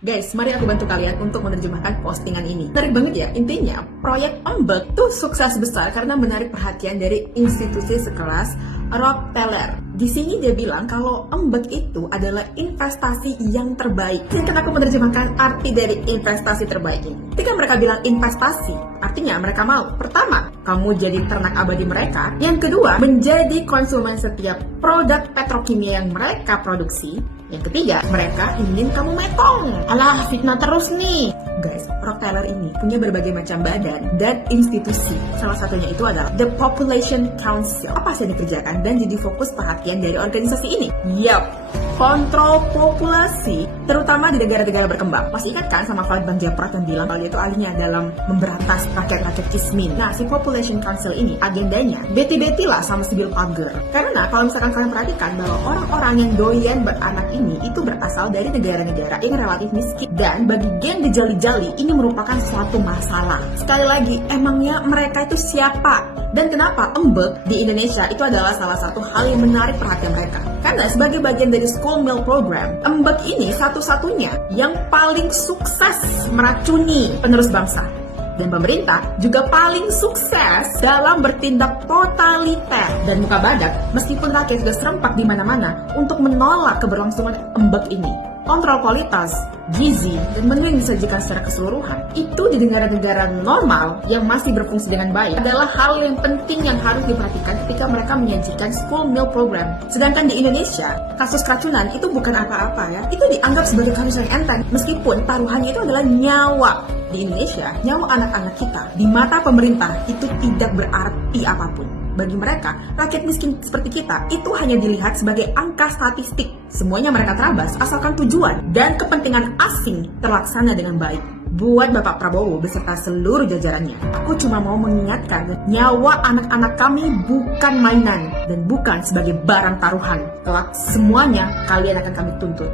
Guys, mari aku bantu kalian untuk menerjemahkan postingan ini. Menarik banget ya, intinya proyek Embek tuh sukses besar karena menarik perhatian dari institusi sekelas Rockefeller. Di sini dia bilang kalau Embek itu adalah investasi yang terbaik. Izinkan aku menerjemahkan arti dari investasi terbaik ini. Ketika mereka bilang investasi, artinya mereka mau. Pertama, kamu jadi ternak abadi mereka. Yang kedua, menjadi konsumen setiap produk petrokimia yang mereka produksi. Yang ketiga, mereka ingin kamu metong. Alah, fitnah terus nih. Guys, Rockefeller ini punya berbagai macam badan dan institusi. Salah satunya itu adalah The Population Council. Apa sih yang dikerjakan dan jadi fokus perhatian dari organisasi ini? Yap, kontrol populasi, terutama di negara-negara berkembang. Masih ingat kan sama Khalid Bang Japrat yang bilang kalau dia itu ahlinya dalam memberantas rakyat-rakyat kismin. Nah, si Population Council ini agendanya beti-beti lah sama si Bill Pager. Karena kalau misalkan kalian perhatikan bahwa orang-orang yang doyan beranak ini itu berasal dari negara-negara yang relatif miskin. Dan bagi geng gejali-jali ini merupakan suatu masalah. Sekali lagi, emangnya mereka itu siapa? Dan kenapa Embek di Indonesia itu adalah salah satu hal yang menarik perhatian mereka? Karena sebagai bagian dari School Meal Program, Embek ini satu-satunya yang paling sukses meracuni penerus bangsa. Dan pemerintah juga paling sukses dalam bertindak totaliter dan muka badak meskipun rakyat sudah serempak di mana-mana untuk menolak keberlangsungan Embek ini. Kontrol kualitas, gizi, dan menu yang disajikan secara keseluruhan itu di negara-negara normal yang masih berfungsi dengan baik adalah hal yang penting yang harus diperhatikan ketika mereka menyajikan school meal program. Sedangkan di Indonesia, kasus keracunan itu bukan apa-apa ya. Itu dianggap sebagai kasus yang enteng meskipun taruhannya itu adalah nyawa. Di Indonesia, nyawa anak-anak kita di mata pemerintah itu tidak berarti apapun. Bagi mereka, rakyat miskin seperti kita itu hanya dilihat sebagai angka statistik. Semuanya mereka terabas asalkan tujuan dan kepentingan asing terlaksana dengan baik. Buat Bapak Prabowo beserta seluruh jajarannya, aku cuma mau mengingatkan nyawa anak-anak kami bukan mainan dan bukan sebagai barang taruhan. Kelak semuanya kalian akan kami tuntut.